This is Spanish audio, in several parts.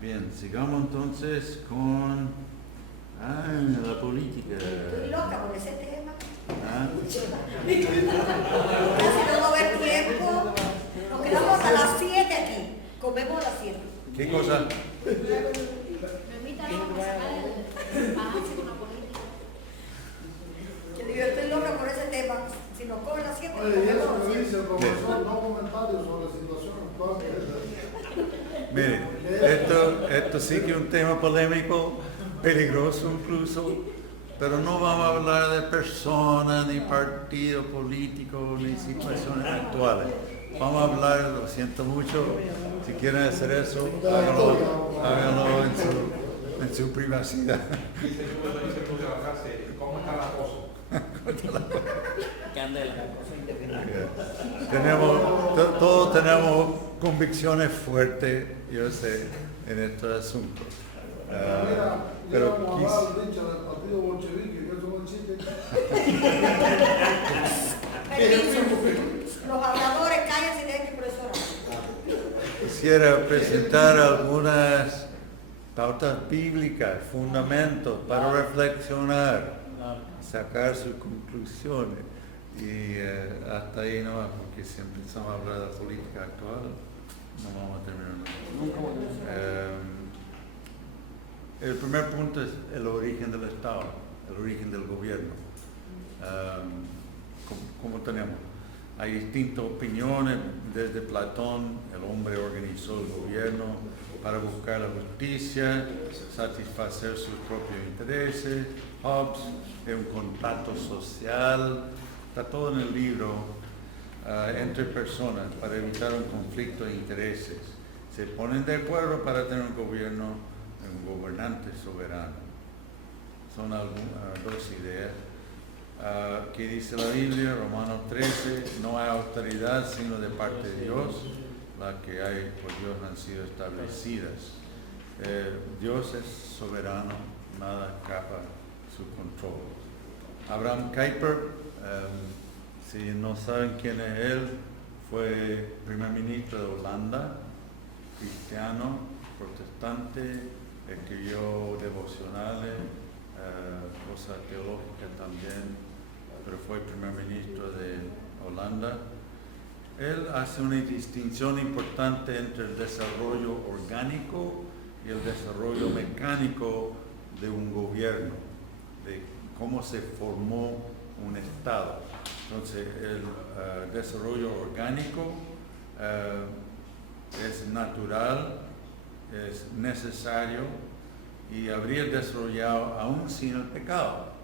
Bien, sigamos entonces con la política. Estoy loca por ese tema. ¿Ah? Casi no va a haber tiempo. Nos quedamos a las 7 aquí. Comemos a las 7. ¿Qué cosa? Me invitan a sacar el balance con la política. Yo digo, yo estoy loca por ese tema. Si nos comen a las 7, Oye, y comemos a eso las que 7. dice el profesor, no comentarios sobre la situación actual. Mire, esto sí que es un tema polémico, peligroso incluso, pero no vamos a hablar de personas, ni partidos políticos, ni situaciones actuales. Vamos a hablar, lo siento mucho, si quieren hacer eso, háganlo en su privacidad. ¿Cómo está la cosa? Todos tenemos convicciones fuertes, yo sé, en estos asuntos. Pero como hablar del dicho del partido bolchevique, que eso no existe. Permiso. Los habladores, cállense y dejen que el profesor hable. quisiera presentar algunas pautas bíblicas, fundamentos para reflexionar, sacar sus conclusiones. Y hasta ahí no, porque si empezamos a hablar de la política actual, no vamos a terminar nunca. El primer punto es el origen del Estado, el origen del gobierno. ¿Cómo tenemos? Hay distintas opiniones. Desde Platón, el hombre organizó el gobierno para buscar la justicia, satisfacer sus propios intereses. Hobbes es un contrato social. Está todo en el libro, entre personas, para evitar un conflicto de intereses. Se ponen de acuerdo para tener un gobierno, un gobernante soberano. Son dos ideas. ¿Qué dice la Biblia? Romanos 13, no hay autoridad sino de parte de Dios, las que hay por Dios han sido establecidas. Dios es soberano, nada escapa su control. Abraham Kuyper, si no saben quién es él, fue primer ministro de Holanda, cristiano, protestante, escribió devocionales, cosas teológicas también, pero fue primer ministro de Holanda. Él hace una distinción importante entre el desarrollo orgánico y el desarrollo mecánico de un gobierno, de cómo se formó un Estado. Entonces, el desarrollo orgánico es natural, es necesario y habría desarrollado aún sin el pecado.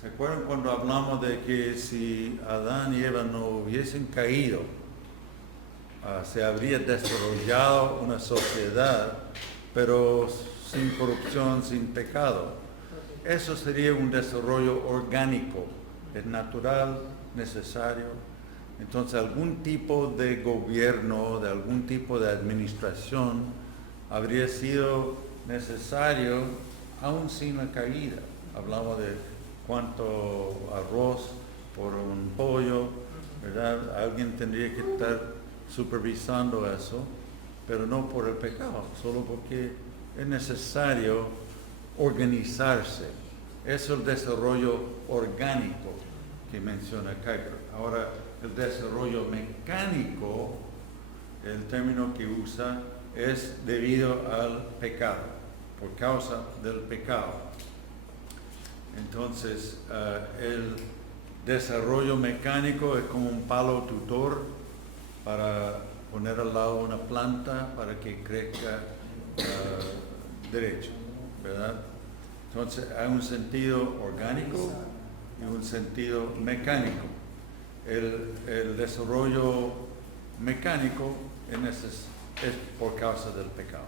¿Se acuerdan cuando hablamos de que si Adán y Eva no hubiesen caído, se habría desarrollado una sociedad, pero sin corrupción, sin pecado? Eso sería un desarrollo orgánico, es natural, necesario. Entonces, algún tipo de gobierno, de algún tipo de administración, habría sido necesario aún sin la caída. Hablamos de cuánto arroz por un pollo, ¿verdad? Alguien tendría que estar supervisando eso, pero no por el pecado, solo porque es necesario organizarse. Eso es el desarrollo orgánico que menciona Kuyper. Ahora, el desarrollo mecánico, el término que usa, es debido al pecado, por causa del pecado. Entonces, el desarrollo mecánico es como un palo tutor para poner al lado una planta para que crezca derecho, ¿verdad? Entonces, hay un sentido orgánico y un sentido mecánico. El desarrollo mecánico es por causa del pecado.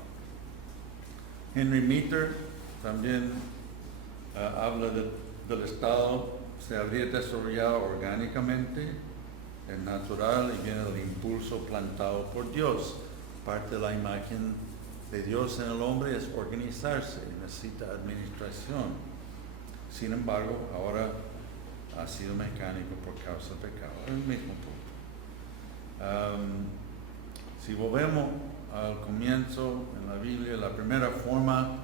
Henry Meter también habla del Estado, se habría desarrollado orgánicamente, es natural y viene del impulso plantado por Dios. Parte de la imagen de Dios en el hombre es organizarse, necesita administración. Sin embargo, ahora ha sido mecánico por causa del pecado. Es el mismo punto. Si volvemos al comienzo en la Biblia, la primera forma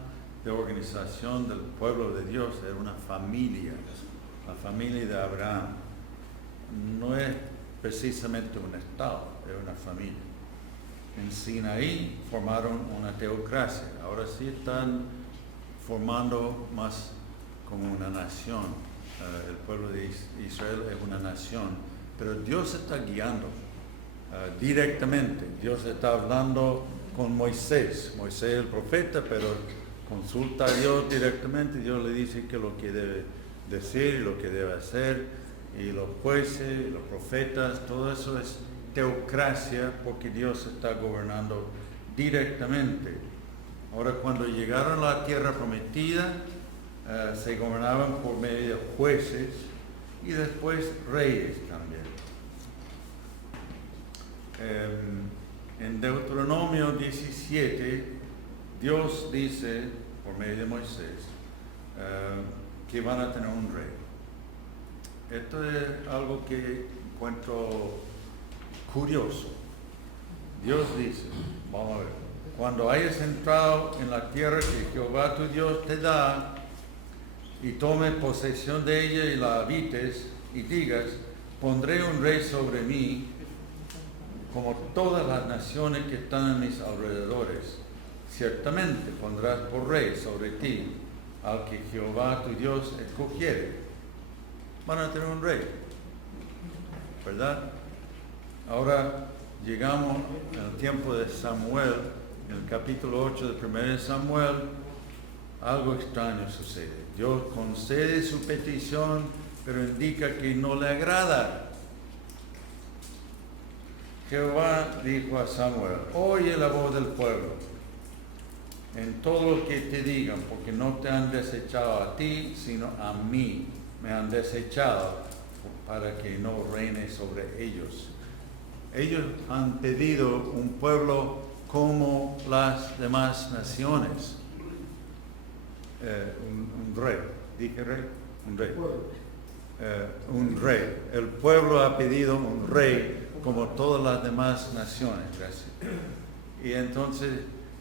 de organización del pueblo de Dios era una familia, la familia de Abraham. No es precisamente un estado, es una familia. En Sinaí formaron una teocracia, ahora sí están formando más como una nación. El pueblo de Israel es una nación, pero Dios está guiando directamente. Dios está hablando con Moisés. Moisés es el profeta, pero consulta a Dios directamente. Dios le dice que lo que debe decir y lo que debe hacer. Y los jueces, y los profetas, todo eso es teocracia porque Dios está gobernando directamente. Ahora, cuando llegaron a la tierra prometida, se gobernaban por medio de jueces y después reyes también. En Deuteronomio 17, Dios dice, por medio de Moisés, que van a tener un rey. Esto es algo que encuentro curioso. Dios dice, vamos a ver, cuando hayas entrado en la tierra que Jehová tu Dios te da, y tomes posesión de ella y la habites, y digas, pondré un rey sobre mí, como todas las naciones que están en mis alrededores. Ciertamente pondrás por rey sobre ti al que Jehová tu Dios escogiere. Van a tener un rey, ¿verdad? Ahora llegamos al tiempo de Samuel, en el capítulo 8 de 1 Samuel, algo extraño sucede. Dios concede su petición, pero indica que no le agrada. Jehová dijo a Samuel, oye la voz del pueblo en todo lo que te digan, porque no te han desechado a ti, sino a mí me han desechado para que no reine sobre ellos. Ellos han pedido un pueblo como las demás naciones. Un rey, dije rey, un rey. Un rey. El pueblo ha pedido un rey como todas las demás naciones. Gracias. Y entonces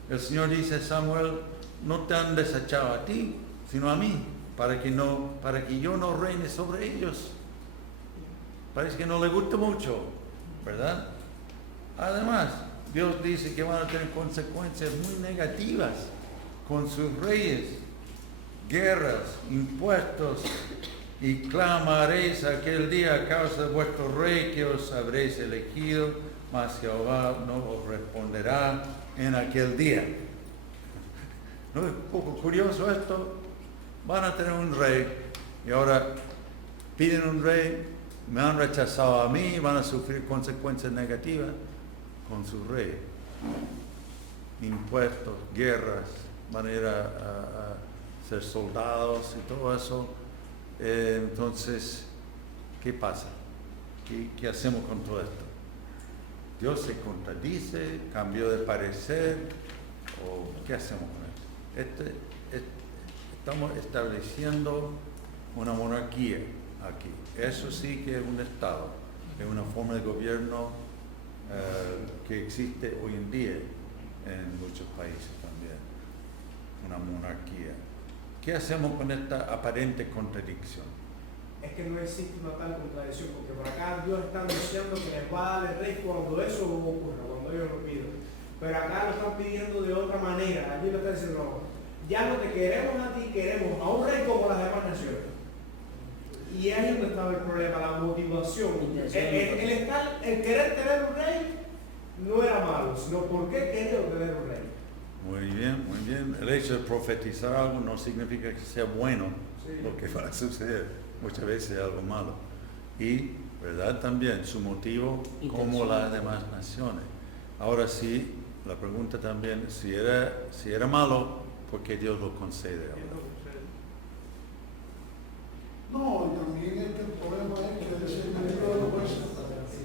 el Señor dice a Samuel, no te han desechado a ti, sino a mí, para que yo no reine sobre ellos. Parece que no le gusta mucho, ¿verdad? Además, Dios dice que van a tener consecuencias muy negativas con sus reyes, guerras, impuestos, y clamaréis aquel día a causa de vuestro rey que os habréis elegido, mas Jehová no os responderá en aquel día. ¿No es un poco curioso esto? Van a tener un rey y ahora piden un rey, me han rechazado a mí, van a sufrir consecuencias negativas con su rey. Impuestos, guerras, van a ir a ser soldados y todo eso. Entonces, ¿qué pasa? ¿Qué hacemos con todo esto? Dios se contradice, cambió de parecer, o ¿qué hacemos con esto? Estamos estableciendo una monarquía aquí. Eso sí que es un Estado, es una forma de gobierno que existe hoy en día en muchos países también, una monarquía. ¿Qué hacemos con esta aparente contradicción? Es que no existe una tal contradicción, porque por acá Dios está anunciando que les va a dar el rey cuando eso ocurra, cuando ellos lo pidan. Pero acá lo están pidiendo de otra manera. Allí lo están diciendo, no, ya no te queremos a ti, queremos a un rey como las demás naciones. Y ahí es donde estaba el problema, la motivación. El querer tener un rey no era malo, sino por qué querer tener un rey. Muy bien, muy bien. El hecho de profetizar algo no significa que sea bueno, sí, lo que va a suceder. Muchas veces es algo malo. Y, ¿verdad? También su motivo como las demás naciones. Ahora sí, la pregunta también, si era malo, ¿por qué Dios lo concede ahora? No, y también es que el problema es que dice el libro de los jueces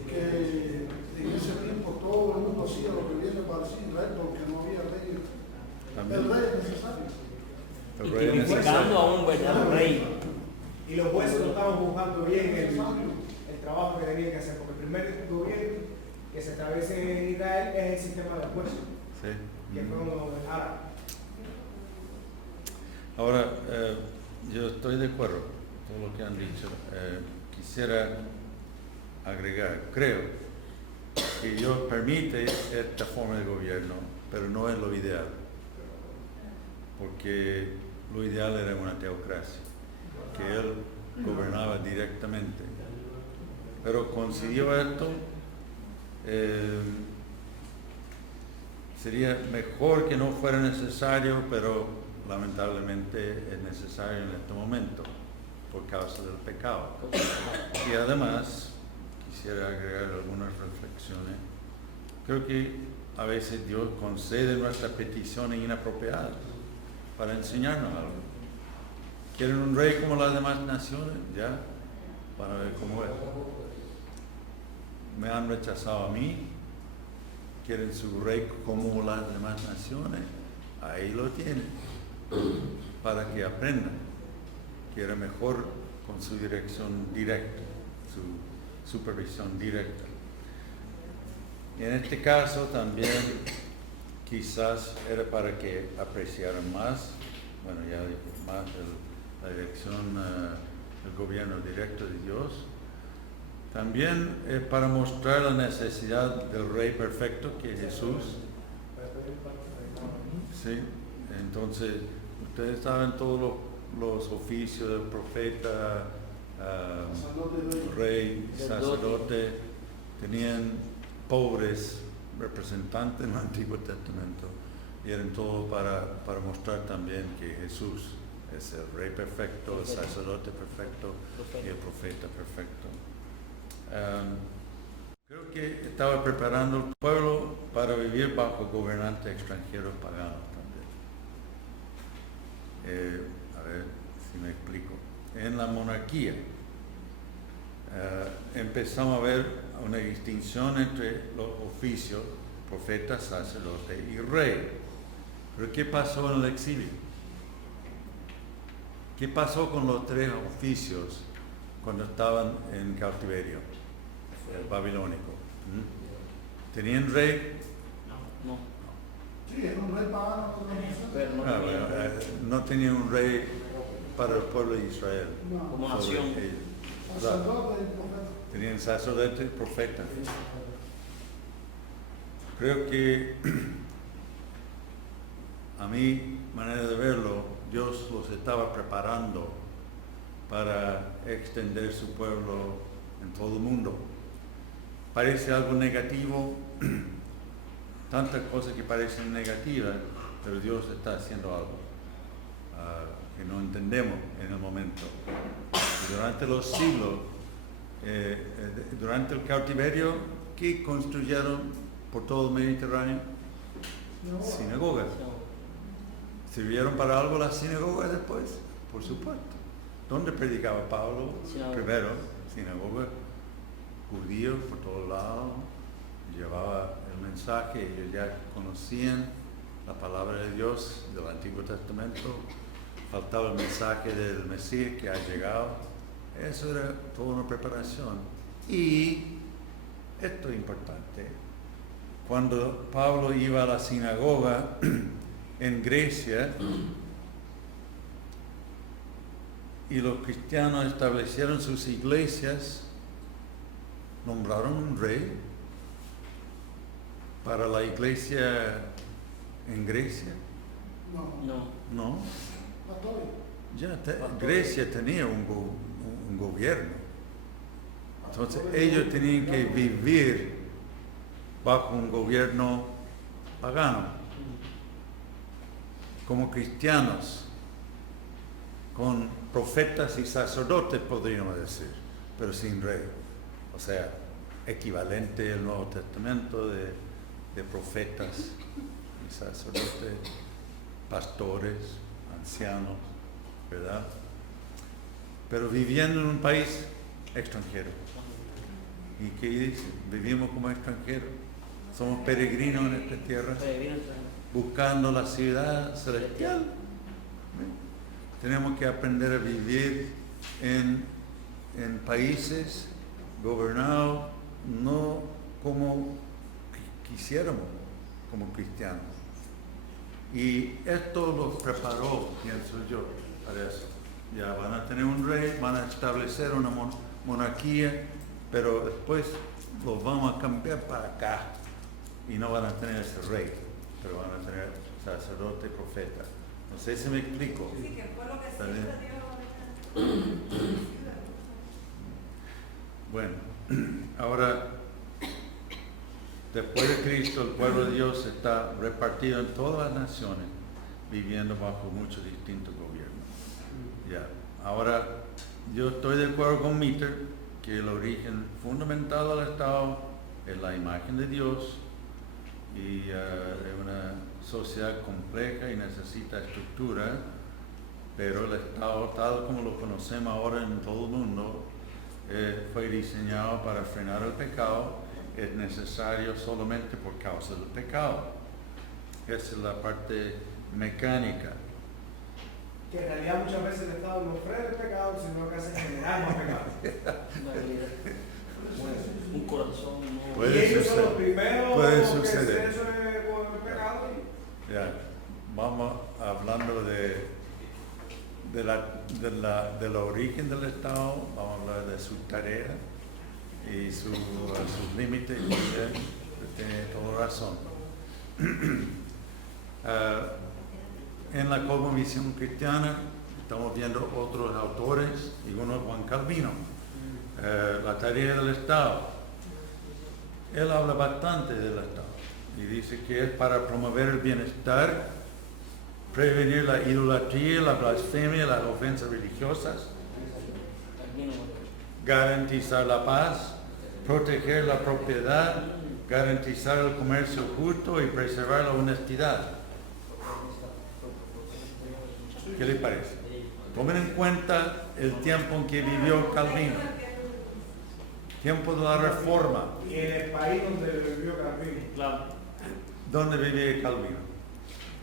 que en ese tiempo todo el mundo hacía lo que viene para sí, Israel, porque no había rey. También. El rey es necesario. El rey es necesario. Tipificando a un verdadero rey. Y los jueces no estaban juzgando bien el trabajo que tenían que hacer, porque el primer gobierno que se establece en Israel es el sistema de jueces. Sí. Sí. que fue como árabe. Ahora, yo estoy de acuerdo con todo lo que han dicho. Quisiera agregar, creo que Dios permite esta forma de gobierno, pero no es lo ideal, porque lo ideal era una teocracia, que Él gobernaba directamente. Pero concedió esto, sería mejor que no fuera necesario, pero lamentablemente es necesario en este momento por causa del pecado. Y además, quisiera agregar algunas reflexiones. Creo que a veces Dios concede nuestras peticiones inapropiadas para enseñarnos algo. ¿Quieren un rey como las demás naciones? Ya, para ver cómo es. Me han rechazado a mí. ¿Quieren su rey como las demás naciones? Ahí lo tienen, para que aprendan que era mejor con su dirección directa, su supervisión directa. En este caso también quizás era para que apreciaran más, bueno, ya dije, más la dirección, el gobierno directo de Dios. También es para mostrar la necesidad del Rey perfecto, que es Jesús. Sí, entonces ustedes saben todos los oficios del profeta, rey, sacerdote, tenían pobres representantes en el Antiguo Testamento y eran todo para mostrar también que Jesús es el Rey perfecto, el sacerdote perfecto y el profeta perfecto. Creo que estaba preparando el pueblo para vivir bajo gobernantes extranjeros paganos también. A ver si me explico. En la monarquía empezamos a ver una distinción entre los oficios, profeta, sacerdote y rey. Pero ¿qué pasó en el exilio? ¿Qué pasó con los tres oficios cuando estaban en cautiverio babilónico? ¿Tenían rey? No. Sí, era un rey pagano. Pero no tenía No tenían un rey para el pueblo de Israel. No. como sobre nación. ellos. Sacerdote y profeta. Tenían sacerdote y profeta. Creo que a mi manera de verlo, Dios los estaba preparando para extender su pueblo en todo el mundo. Parece algo negativo, tantas cosas que parecen negativas, pero Dios está haciendo algo que no entendemos en el momento. Y durante los siglos, durante el cautiverio, ¿qué construyeron por todo el Mediterráneo? Sinagogas. ¿Sirvieron para algo las sinagogas después? Por supuesto. ¿Dónde predicaba Pablo? Sinagoga. Primero, sinagoga, judíos por todos lados, llevaba el mensaje, ellos ya conocían la palabra de Dios del Antiguo Testamento, faltaba el mensaje del Mesías que ha llegado. Eso era toda una preparación. Y esto es importante, cuando Pablo iba a la sinagoga en Grecia y los cristianos establecieron sus iglesias, nombraron un rey para la iglesia en Grecia. No. No, Católico. Grecia tenía un gobierno. Entonces ellos tenían que vivir bajo un gobierno pagano, como cristianos, con profetas y sacerdotes, podríamos decir, pero sin rey. O sea, equivalente al Nuevo Testamento de profetas y sacerdotes, pastores, ancianos, ¿verdad? Pero viviendo en un país extranjero. ¿Y qué dice? Vivimos como extranjeros. Somos peregrinos en esta tierra, buscando la ciudad celestial. Tenemos que aprender a vivir en países gobernados no como quisiéramos, como cristianos. Y esto los preparó, pienso yo, para eso. Ya van a tener un rey, van a establecer una monarquía, pero después los vamos a cambiar para acá y no van a tener ese rey, pero van a tener sacerdote, profeta. No sé si me explico. Sí, que fue lo que ¿Vale? siempre Dios. Bueno, ahora, después de Cristo, el pueblo de Dios está repartido en todas las naciones, viviendo bajo muchos distintos gobiernos. Ya, ahora, yo estoy de acuerdo con Mitter que el origen fundamental del Estado es la imagen de Dios y es una sociedad compleja y necesita estructura, pero el Estado, tal como lo conocemos ahora en todo el mundo, fue diseñado para frenar el pecado, es necesario solamente por causa del pecado. Esa es la parte mecánica. Que en realidad muchas veces el Estado no frena el pecado, sino que hace generar más pecado. Un corazón no. Puede Y ellos son suceder. los primeros Puede que suceder. se por el pecado. Ya, vamos hablando del origen del Estado, vamos a hablar de su tarea y sus límites, y usted tiene toda razón. En la cosmovisión cristiana estamos viendo otros autores, y uno es Juan Calvino, la tarea del Estado. Él habla bastante del Estado y dice que es para promover el bienestar, prevenir la idolatría, la blasfemia, las ofensas religiosas, garantizar la paz, proteger la propiedad, garantizar el comercio justo y preservar la honestidad. ¿Qué le parece? Tomen en cuenta el tiempo en que vivió Calvino, tiempo de la Reforma. Y en el país donde vivió Calvino. Claro. ¿Dónde vivía Calvino?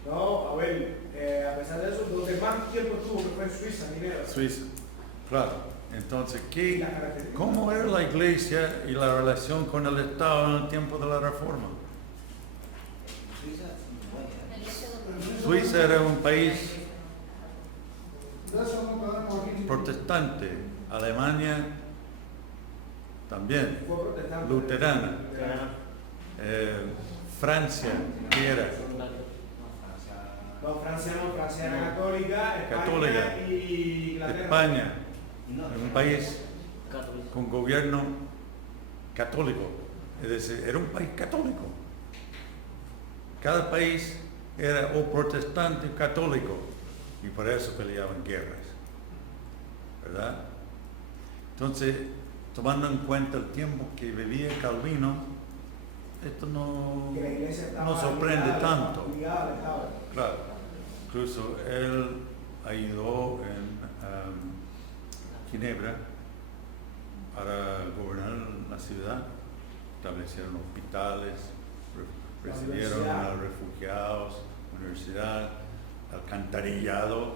No, a ver, a pesar de eso, donde más tiempo estuvo que fue en Suiza, Ginebra. Suiza. Claro. Entonces, Y las características. ¿cómo era la iglesia y la relación con el Estado en el tiempo de la Reforma? Suiza era un país De eso no podemos aquí. protestante, Alemania también, Fue protestante. luterana, Francia, ¿qué era? No, Francia no, Francia era católica, España Católica. y Inglaterra. España, un país Católico. con gobierno católico, es decir, era un país católico. Cada país era o protestante o católico y por eso peleaban guerras, ¿verdad? Entonces, tomando en cuenta el tiempo que vivía Calvino, esto no Que la iglesia estaba nos sorprende ligada- tanto. ligada al Estado. Claro, incluso él ayudó en Ginebra para gobernar la ciudad, establecieron hospitales, recibieron universidad. a refugiados, universidad, alcantarillado,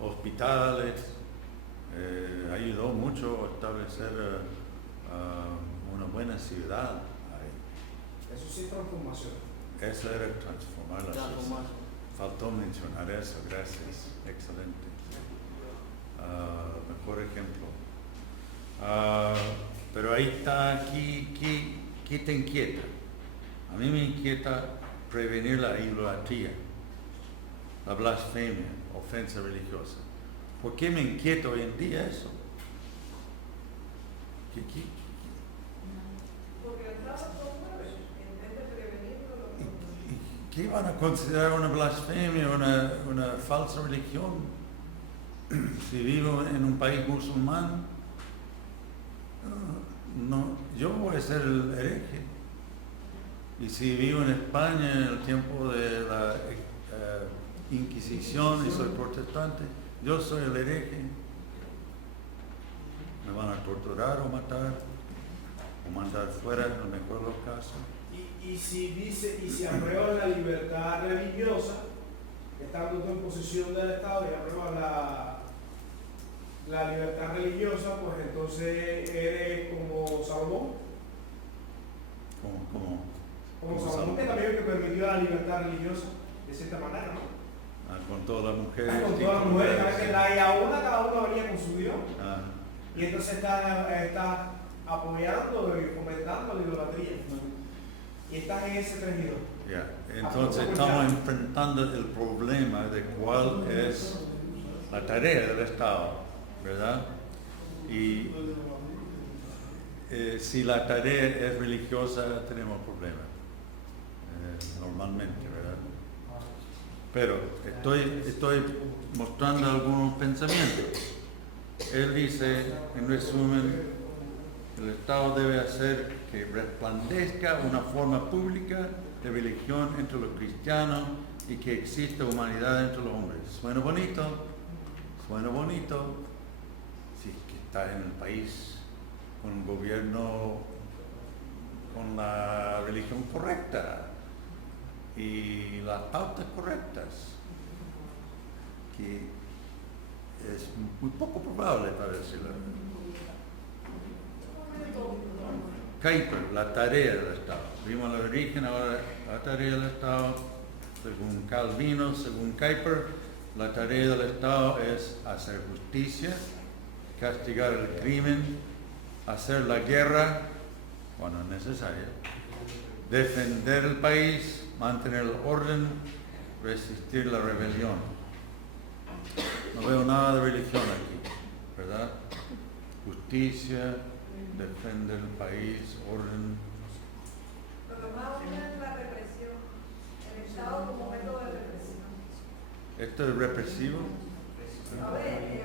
hospitales, ayudó mucho a establecer una buena ciudad ahí. Eso sí es transformación. Eso era transformar la sociedad. Transformar. Faltó mencionar eso, gracias, excelente. Mejor ejemplo. Pero ahí está, ¿qué te inquieta? A mí me inquieta prevenir la idolatría, la blasfemia, ofensa religiosa. ¿Por qué me inquieta hoy en día eso? ¿Qué- ¿Qué van a considerar una blasfemia, una falsa religión? Si vivo en un país musulmán, no, yo voy a ser el hereje. Y si vivo en España en el tiempo de la Inquisición y soy protestante, yo soy el hereje. Me van a torturar o matar, o mandar fuera en el mejor de los casos. Y si aprueban la libertad religiosa, estando tú en posesión del Estado y apruebas la libertad religiosa, pues entonces eres como Salomón. Como Como Salomón, que también que permitió la libertad religiosa de cierta manera, ¿no? Con todas las mujeres. Con todas las mujeres, cada una venía con su Dios. Ah, Y entonces está apoyando y fomentando la idolatría. Y estás en ese 32. ya. Entonces estamos enfrentando el problema de cuál es la tarea del Estado, ¿verdad? Y si la tarea es religiosa, tenemos problemas, normalmente, ¿verdad? Pero estoy mostrando algunos pensamientos. Él dice, en resumen, el Estado debe hacer que resplandezca una forma pública de religión entre los cristianos y que exista humanidad entre los hombres. Suena bonito, si es que estás en el país con un gobierno con la religión correcta y las pautas correctas, que es muy poco probable, para decirlo. Kuyper, la tarea del Estado. Vimos el origen, ahora la tarea del Estado, según Calvino, según Kuyper, la tarea del Estado es hacer justicia, castigar el crimen, hacer la guerra cuando es necesaria, defender el país, mantener el orden, resistir la rebelión. No veo nada de religión aquí, ¿verdad? Justicia, defender el país, orden. Lo que más une es la represión, el Estado como método de represión. ¿Esto es represivo? A ver,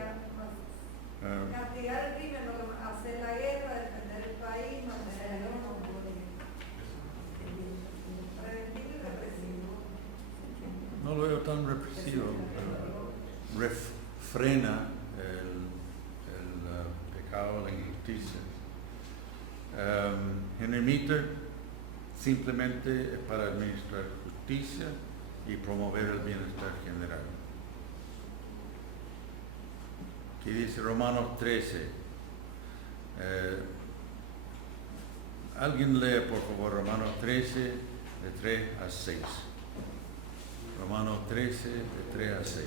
castigar el crimen, hacer la guerra, defender el país, mantener el orden. Preventivo y represivo. No lo veo tan represivo, pero frena el pecado, la injusticia. Henry Meter simplemente es para administrar justicia y promover el bienestar general. Aquí dice Romanos 13. Alguien lee por favor Romanos 13 de 3 a 6. Romanos 13 de 3 a 6.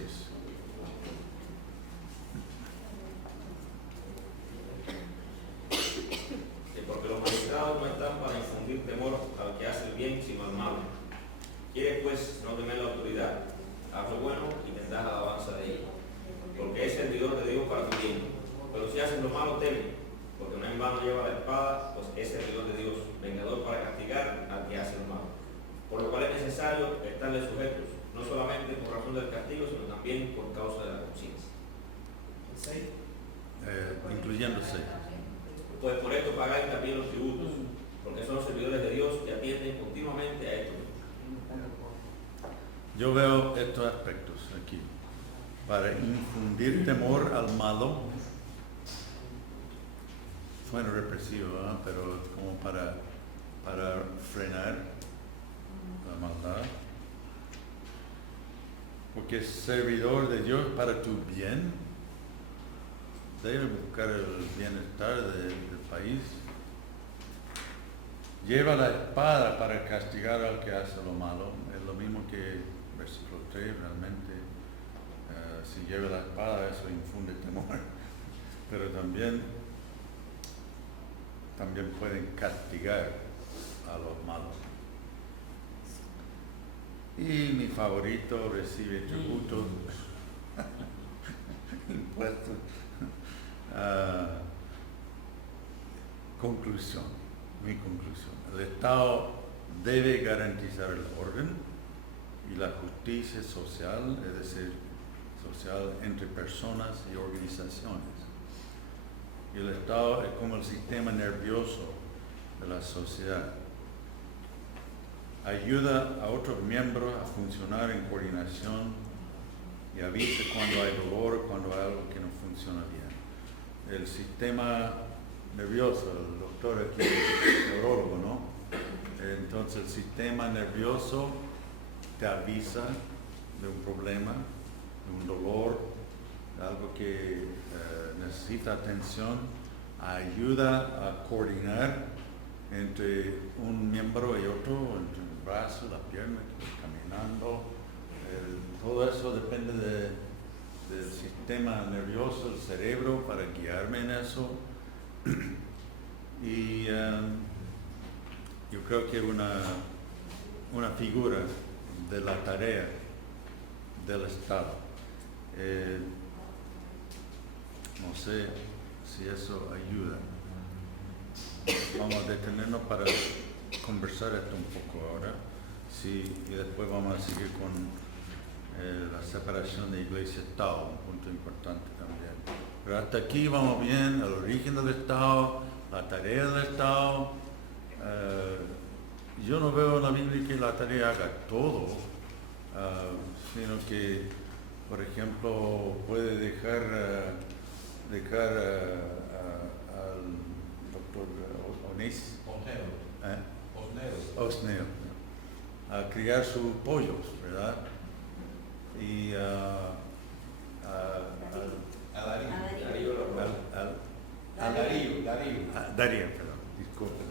Porque los magistrados no están para infundir temor al que hace el bien, sino al malo. Quieres pues no temer la autoridad, haz lo bueno y tendrás alabanza de ella, porque es servidor de Dios para tu bien. Pero si haces lo malo, teme, porque no en vano lleva la espada, pues es servidor de Dios, vengador para castigar al que hace lo malo. Por lo cual es necesario estarle sujetos, no solamente por razón del castigo, sino también por causa de la conciencia. Incluyendo 6. Pues por esto pagáis también los tributos, porque son los servidores de Dios que atienden continuamente a esto. Yo veo estos aspectos aquí. Para infundir temor al malo, suena represivo, ¿no? Pero como para frenar la maldad. Porque es servidor de Dios para tu bien. Debe buscar el bienestar del país. Lleva la espada para castigar al que hace lo malo. Es lo mismo que versículo 3 realmente. Si lleva la espada, eso infunde temor. Pero también pueden castigar a los malos. Y mi favorito, recibe tributo, impuestos. Mi conclusión. El Estado debe garantizar el orden y la justicia social, es decir, social entre personas y organizaciones. Y el Estado es como el sistema nervioso de la sociedad. Ayuda a otros miembros a funcionar en coordinación y avisa cuando hay dolor, cuando hay algo que no funciona bien. El sistema nervioso, el doctor aquí, el neurólogo, ¿no? Entonces el sistema nervioso te avisa de un problema, de un dolor, de algo que necesita atención, ayuda a coordinar entre un miembro y otro, entre el brazo, la pierna, caminando. Todo eso depende del sistema nervioso, el cerebro, para guiarme en eso. Y yo creo que una figura de la tarea del Estado. No sé si eso ayuda. Vamos a detenernos para conversar esto un poco ahora, sí, y después vamos a seguir con la separación de Iglesia-Estado, un punto importante también. Pero hasta aquí vamos bien, el origen del Estado, la tarea del Estado. Yo no veo en la Biblia que la tarea haga todo, sino que, por ejemplo, puede dejar al doctor Osneo a criar sus pollos, ¿verdad? Y Darío, perdón, disculpe,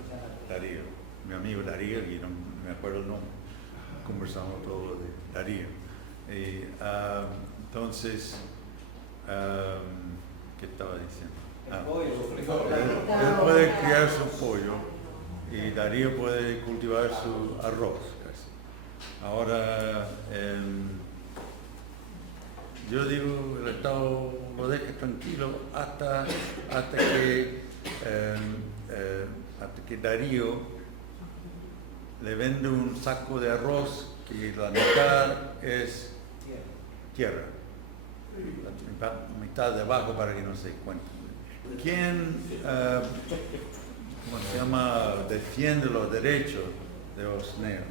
Darío, mi amigo Darío, y no me acuerdo el nombre, conversamos todo de Darío. Y, entonces, ¿qué estaba diciendo? Él puede criar su pollo y Darío puede cultivar su arroz. Casi. Ahora, yo digo, el Estado lo deje tranquilo hasta que Darío le vende un saco de arroz que la mitad es tierra, la mitad de abajo para que no se cuente. ¿Quién, defiende los derechos de Osneo?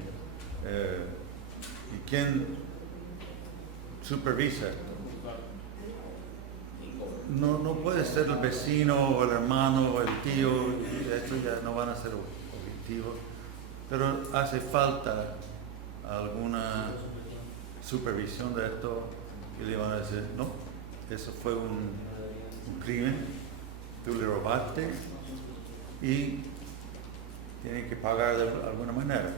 ¿Y quién supervisa esto? No puede ser el vecino o el hermano o el tío, y esto ya no van a ser objetivos, pero hace falta alguna supervisión de esto, que le van a decir, no, eso fue un crimen, tú le robaste y tienen que pagar de alguna manera.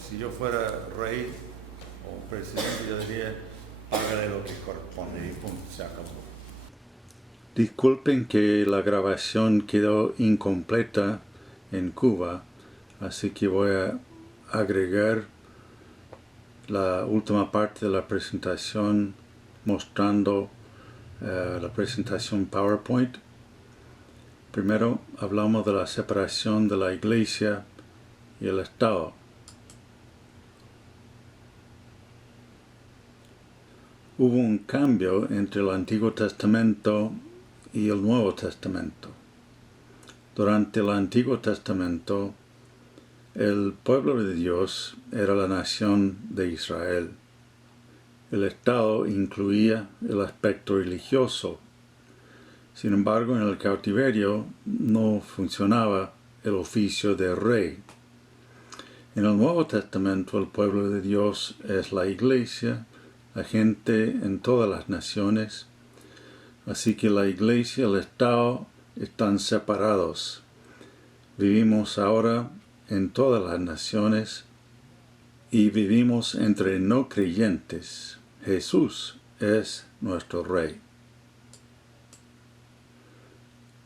Si yo fuera rey o presidente, yo diría, págale lo que corresponde y punto, se acabó. Disculpen que la grabación quedó incompleta en Cuba, así que voy a agregar la última parte de la presentación mostrando la presentación PowerPoint. Primero hablamos de la separación de la Iglesia y el Estado. Hubo un cambio entre el Antiguo Testamento y el Nuevo Testamento. Durante el Antiguo Testamento, el pueblo de Dios era la nación de Israel. El Estado incluía el aspecto religioso. Sin embargo, en el cautiverio no funcionaba el oficio de rey. En el Nuevo Testamento, el pueblo de Dios es la Iglesia, la gente en todas las naciones. Así que la Iglesia y el Estado están separados. Vivimos ahora en todas las naciones y vivimos entre no creyentes. Jesús es nuestro Rey.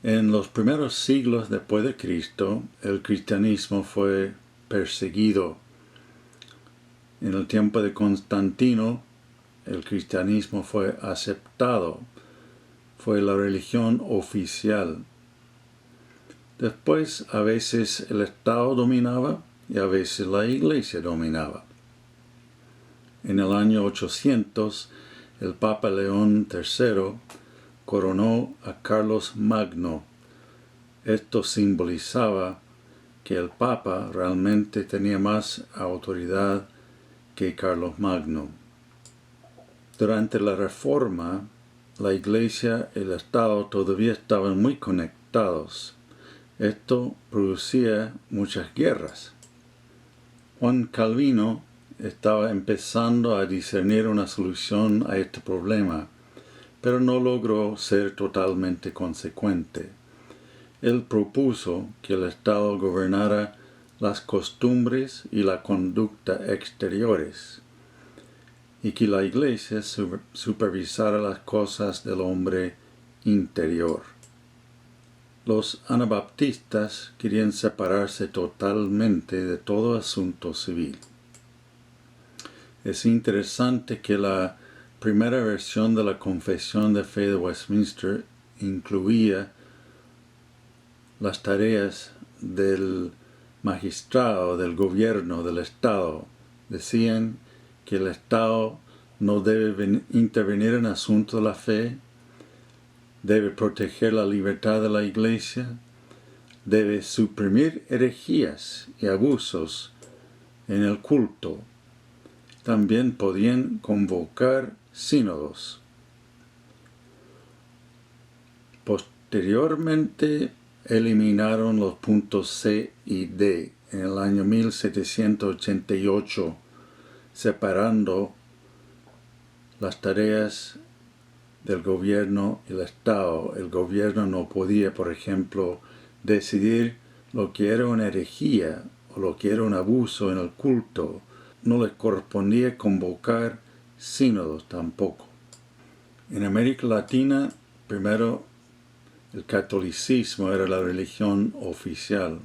En los primeros siglos después de Cristo, el cristianismo fue perseguido. En el tiempo de Constantino, el cristianismo fue aceptado. Fue la religión oficial. Después, a veces el Estado dominaba y a veces la Iglesia dominaba. En el año 800, el Papa León III coronó a Carlos Magno. Esto simbolizaba que el Papa realmente tenía más autoridad que Carlos Magno. Durante la Reforma, la Iglesia y el Estado todavía estaban muy conectados. Esto producía muchas guerras. Juan Calvino estaba empezando a discernir una solución a este problema, pero no logró ser totalmente consecuente. Él propuso que el Estado gobernara las costumbres y la conducta exteriores, y que la Iglesia supervisara las cosas del hombre interior. Los anabaptistas querían separarse totalmente de todo asunto civil. Es interesante que la primera versión de la Confesión de Fe de Westminster incluía las tareas del magistrado, del gobierno, del Estado. Decían que el Estado no debe intervenir en asuntos de la fe, debe proteger la libertad de la Iglesia, debe suprimir herejías y abusos en el culto. También podían convocar sínodos. Posteriormente eliminaron los puntos C y D en el año 1788, separando las tareas del gobierno y el Estado. El gobierno no podía, por ejemplo, decidir lo que era una herejía o lo que era un abuso en el culto. No les correspondía convocar sínodos tampoco. En América Latina, primero, el catolicismo era la religión oficial.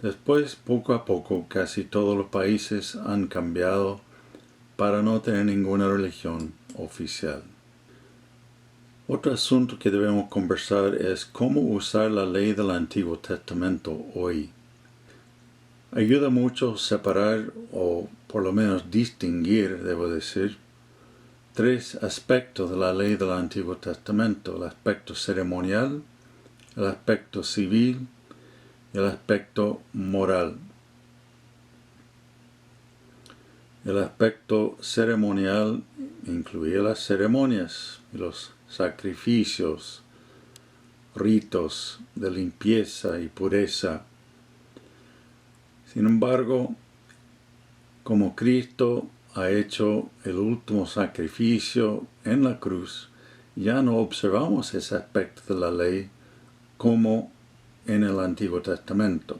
Después, poco a poco, casi todos los países han cambiado para no tener ninguna religión oficial. Otro asunto que debemos conversar es cómo usar la ley del Antiguo Testamento hoy. Ayuda mucho separar, o por lo menos distinguir, debo decir, tres aspectos de la ley del Antiguo Testamento: el aspecto ceremonial, el aspecto civil y el aspecto moral. El aspecto ceremonial incluía las ceremonias y los sacrificios, ritos de limpieza y pureza. Sin embargo, como Cristo ha hecho el último sacrificio en la cruz, ya no observamos ese aspecto de la ley como en el Antiguo Testamento.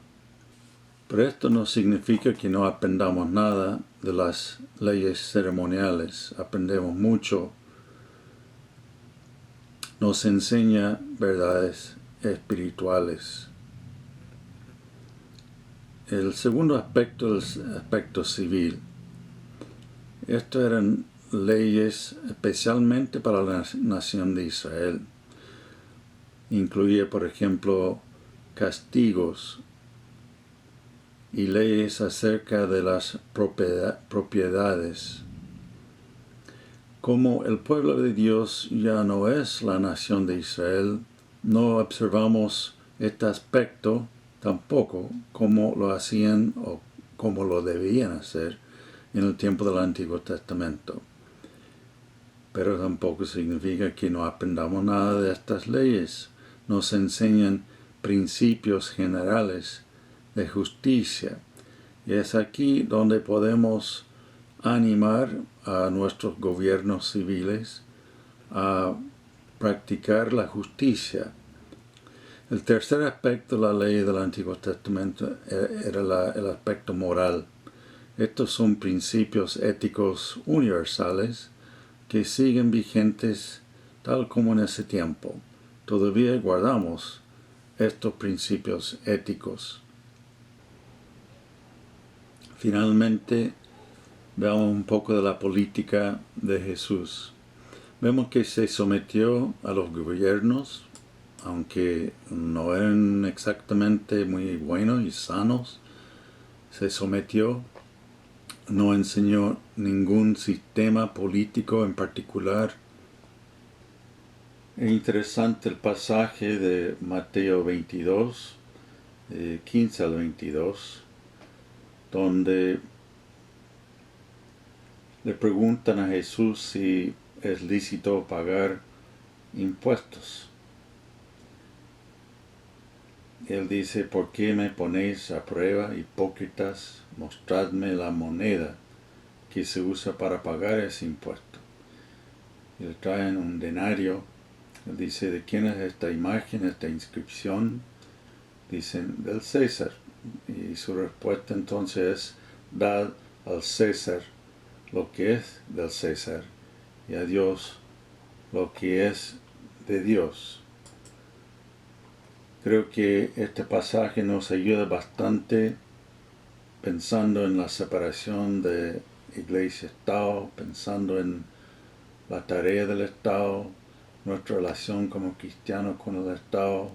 Pero esto no significa que no aprendamos nada de las leyes ceremoniales. Aprendemos mucho. Nos enseña verdades espirituales. El segundo aspecto es el aspecto civil. Estas eran leyes especialmente para la nación de Israel. Incluía, por ejemplo, castigos y leyes acerca de las propiedades. Como el pueblo de Dios ya no es la nación de Israel, no observamos este aspecto tampoco como lo hacían o como lo debían hacer en el tiempo del Antiguo Testamento. Pero tampoco significa que no aprendamos nada de estas leyes. Nos enseñan principios generales de justicia. Y es aquí donde podemos animar a nuestros gobiernos civiles a practicar la justicia. El tercer aspecto de la ley del Antiguo Testamento era el aspecto moral. Estos son principios éticos universales que siguen vigentes tal como en ese tiempo. Todavía guardamos estos principios éticos. Finalmente, veamos un poco de la política de Jesús. Vemos que se sometió a los gobiernos, aunque no eran exactamente muy buenos y sanos. Se sometió, no enseñó ningún sistema político en particular. Es interesante el pasaje de Mateo 22, 15 al 22, donde le preguntan a Jesús si es lícito pagar impuestos. Él dice: ¿por qué me ponéis a prueba, hipócritas? Mostradme la moneda que se usa para pagar ese impuesto. Y le traen un denario Él dice, ¿de quién es esta imagen, esta inscripción? Dicen, del César. Y su respuesta entonces es, dad al César lo que es del César y a Dios lo que es de Dios. Creo que este pasaje nos ayuda bastante pensando en la separación de iglesia-estado, pensando en la tarea del Estado, nuestra relación como cristianos con el Estado.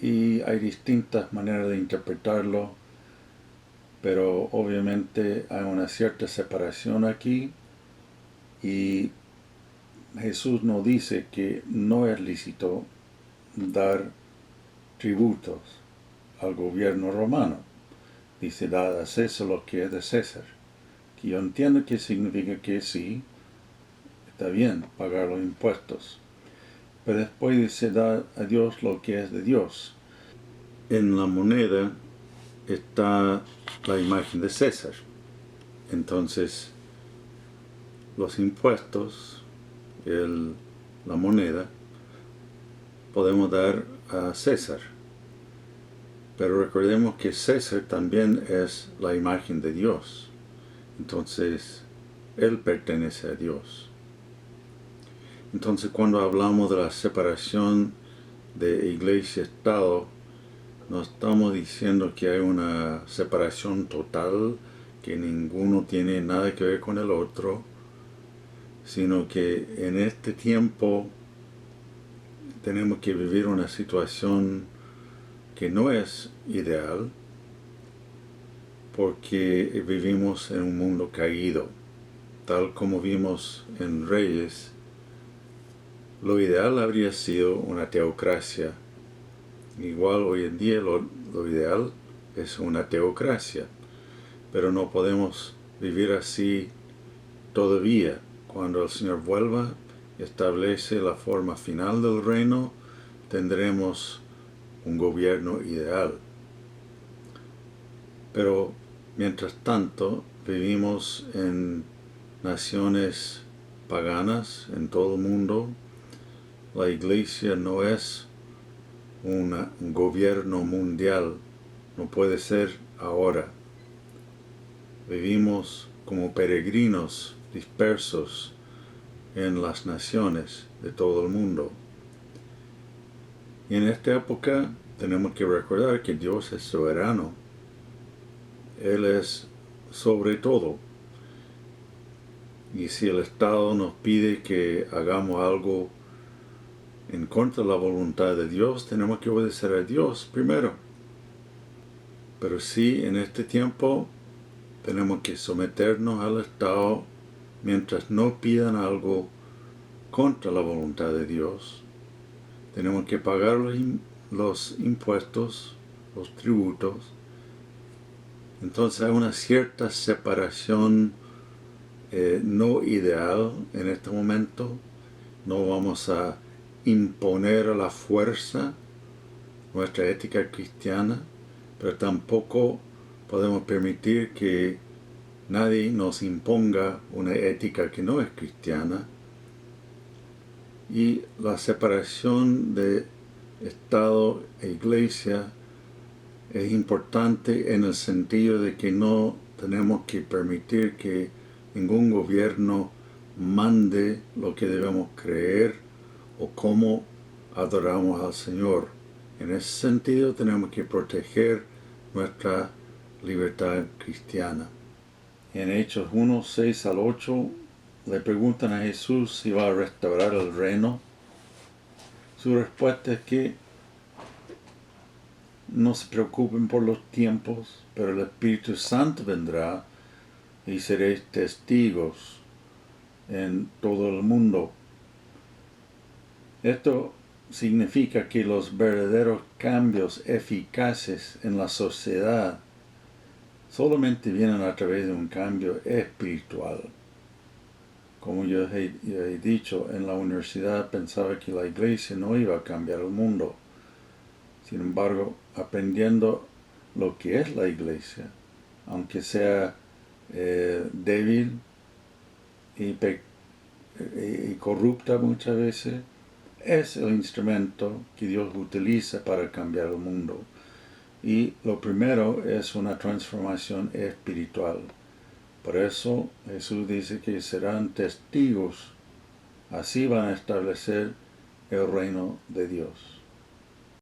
Y hay distintas maneras de interpretarlo, pero obviamente hay una cierta separación aquí y Jesús nos dice que no es lícito dar tributos al gobierno romano. Dice, dad a César lo que es de César. Que yo entiendo que significa que sí, está bien pagar los impuestos. Pero después dice, dad a Dios lo que es de Dios. En la moneda está la imagen de César. Entonces, los impuestos, la moneda, podemos dar a César. Pero recordemos que César también es la imagen de Dios. Entonces, él pertenece a Dios. Entonces, cuando hablamos de la separación de iglesia-estado, no estamos diciendo que hay una separación total, que ninguno tiene nada que ver con el otro, sino que en este tiempo tenemos que vivir una situación que no es ideal, porque vivimos en un mundo caído. Tal como vimos en Reyes, lo ideal habría sido una teocracia. Igual hoy en día lo ideal es una teocracia, pero no podemos vivir así todavía. Cuando el Señor vuelva y establece la forma final del reino, tendremos un gobierno ideal. Pero mientras tanto vivimos en naciones paganas en todo el mundo. La iglesia no es un gobierno mundial, no puede ser ahora. Vivimos como peregrinos dispersos en las naciones de todo el mundo. Y en esta época tenemos que recordar que Dios es soberano. Él es sobre todo. Y si el Estado nos pide que hagamos algo en contra de la voluntad de Dios, tenemos que obedecer a Dios primero. Pero sí, en este tiempo tenemos que someternos al Estado mientras no pidan algo contra la voluntad de Dios. Tenemos que pagar los impuestos, los tributos. Entonces hay una cierta separación no ideal en este momento. No vamos a imponer a la fuerza nuestra ética cristiana, pero tampoco podemos permitir que nadie nos imponga una ética que no es cristiana. Y la separación de Estado e Iglesia es importante en el sentido de que no tenemos que permitir que ningún gobierno mande lo que debemos creer o cómo adoramos al Señor. En ese sentido tenemos que proteger nuestra libertad cristiana. En Hechos 1, 6 al 8 le preguntan a Jesús si va a restaurar el reino. Su respuesta es que no se preocupen por los tiempos, pero el Espíritu Santo vendrá y seréis testigos en todo el mundo. Esto significa que los verdaderos cambios eficaces en la sociedad solamente vienen a través de un cambio espiritual. Como yo he dicho, en la universidad pensaba que la iglesia no iba a cambiar el mundo. Sin embargo, aprendiendo lo que es la iglesia, aunque sea débil y y corrupta muchas veces, es el instrumento que Dios utiliza para cambiar el mundo. Y lo primero es una transformación espiritual. Por eso Jesús dice que serán testigos, así van a establecer el reino de Dios.